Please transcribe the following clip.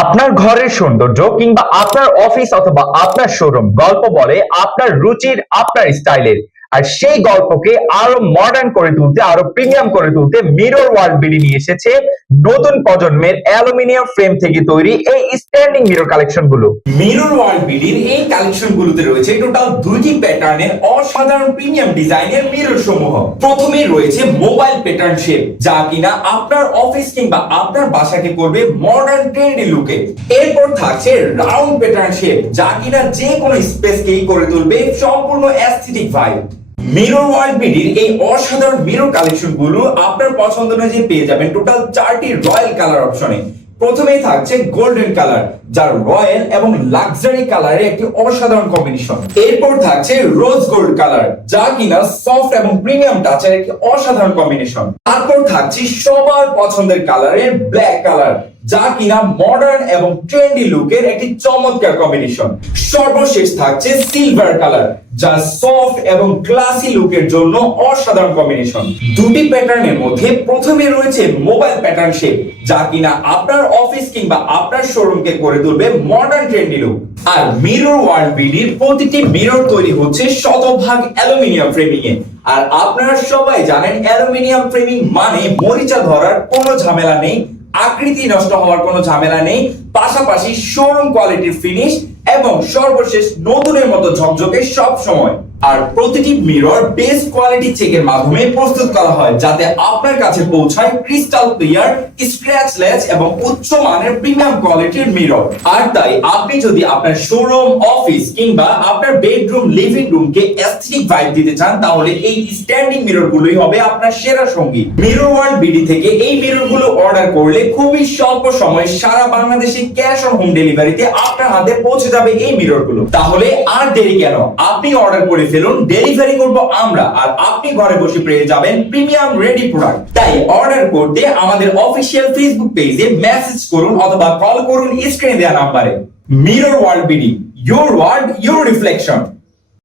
আপনার ঘরের সৌন্দর্য কিংবা আপনার অফিস অথবা আপনার শোরুম গল্প বলে আপনার রুচির, আপনার স্টাইলের। আর সেই গল্পকে আরো মডার্ন করে তুলতে, আরো প্রিমিয়াম করে তুলতে মিরর ওয়ার্ল্ড বিডি নিয়ে এসেছে নতুন প্রজন্মের অ্যালুমিনিয়াম ফ্রেম থেকে তৈরি এই স্ট্যান্ডিং মিরর কালেকশন গুলো। মিরর ওয়ার্ল্ড বিডির এই কালেকশন গুলোতে রয়েছে টোটাল দুইটি প্যাটার্নের অসাধারণ প্রিমিয়াম ডিজাইনের মিরর সমূহ। প্রথমে রয়েছে মোবাইল প্যাটার্ন শেপ, যা কিনা আপনার অফিস কিংবা আপনার বাসাকে করবে মডার্ন ট্রেন্ডি লুকে। এরপর থাকছে রাউন্ড প্যাটার্ন শেপ, যা কিনা যে কোনো স্পেসকেই করে তুলবে সম্পূর্ণ অ্যাস্থেটিক ভাইব। মিরর ওয়ার্ল্ড বিডির এই অসাধারণ মিরর কালেকশন গুলো আপনার পছন্দ অনুযায়ী পেয়ে যাবেন টোটাল 4টি রয়্যাল কালার অপশনে। প্রথমেই থাকছে গোল্ডেন কালার, যার রয়্যাল এবং লাক্সারি কালারের একটি অসাধারণ কম্বিনেশন। এরপর থাকছে রোজ গোল্ড কালার, যা কিনা সফট এবং প্রিমিয়াম টাচের একটি অসাধারণ কম্বিনেশন। তারপর থাকছে সবার পছন্দের কালারের ব্ল্যাক কালার, যা কিনা মডার্ন এবং ট্রেন্ডি লুকের একটি চমৎকার কম্বিনেশন। সর্বশেষ থাকছে সিলভার কালার, যা সফট এবং ক্লাসি লুকের জন্য অসাধারণ কম্বিনেশন। দুটি প্যাটার্নের মধ্যে প্রথমে রয়েছে মোবাইল প্যাটার্ন শেপ, যা কিনা আপনার অফিস কিংবা আপনার শোরুমকে করে তুলবে মডার্ন ট্রেন্ডি লুক। আর মিরর ওয়ার্ল্ড বিডির প্রতিটি মিরর তৈরি হচ্ছে শতভাগ অ্যালুমিনিয়াম ফ্রেমিং এ। আর আপনারা সবাই জানেন অ্যালুমিনিয়াম ফ্রেমিং মানে মরিচা ধরার কোনো ঝামেলা নেই, আকৃতি নষ্ট হওয়ার কোনো ঝামেলা নেই, পাশাপাশি শোরুম কোয়ালিটির ফিনিশ এবং সর্বশেষ নতুনের মতো ঝকঝকে সব সময়। আর প্রতিটি মিরর বেস্ট কোয়ালিটি চেকের মাধ্যমে প্রস্তুত করা হয়, যাতে আপনার কাছে পৌঁছায় ক্রিস্টাল ক্লিয়ার, স্ক্র্যাচলেস এবং উচ্চ মানের প্রিমিয়াম কোয়ালিটির মিরর। আর তাই আপনি যদি আপনার শোরুম, অফিস কিংবা আপনার বেডরুম, লিভিং রুমকে অ্যাস্থেটিক ভাইব দিতে চান, তাহলে এই স্ট্যান্ডিং মিরর গুলোই হবে আপনার সেরা সঙ্গী। মিরর ওয়ার্ল্ড বিডি থেকে এই মিরর গুলো অর্ডার করলে খুবই স্বল্প সময়ে সারা বাংলাদেশে ক্যাশ অন হোম ডেলিভারিতে আপনার হাতে পৌঁছে যাবে এই মিরর গুলো। তাহলে আর দেরি কেন, আপনি অর্ডার করে ফেলুন, ডেলিভারি করব আমরা, আর আপনি ঘরে বসে পেয়ে যাবেন প্রিমিয়াম রেডি প্রোডাক্ট। তাই অর্ডার করতে আমাদের অফিশিয়াল ফেসবুক পেজে মেসেজ করুন অথবা কল করুন স্ক্রিনে দেওয়া নাম্বারে। Mirror world BD, your world your reflection.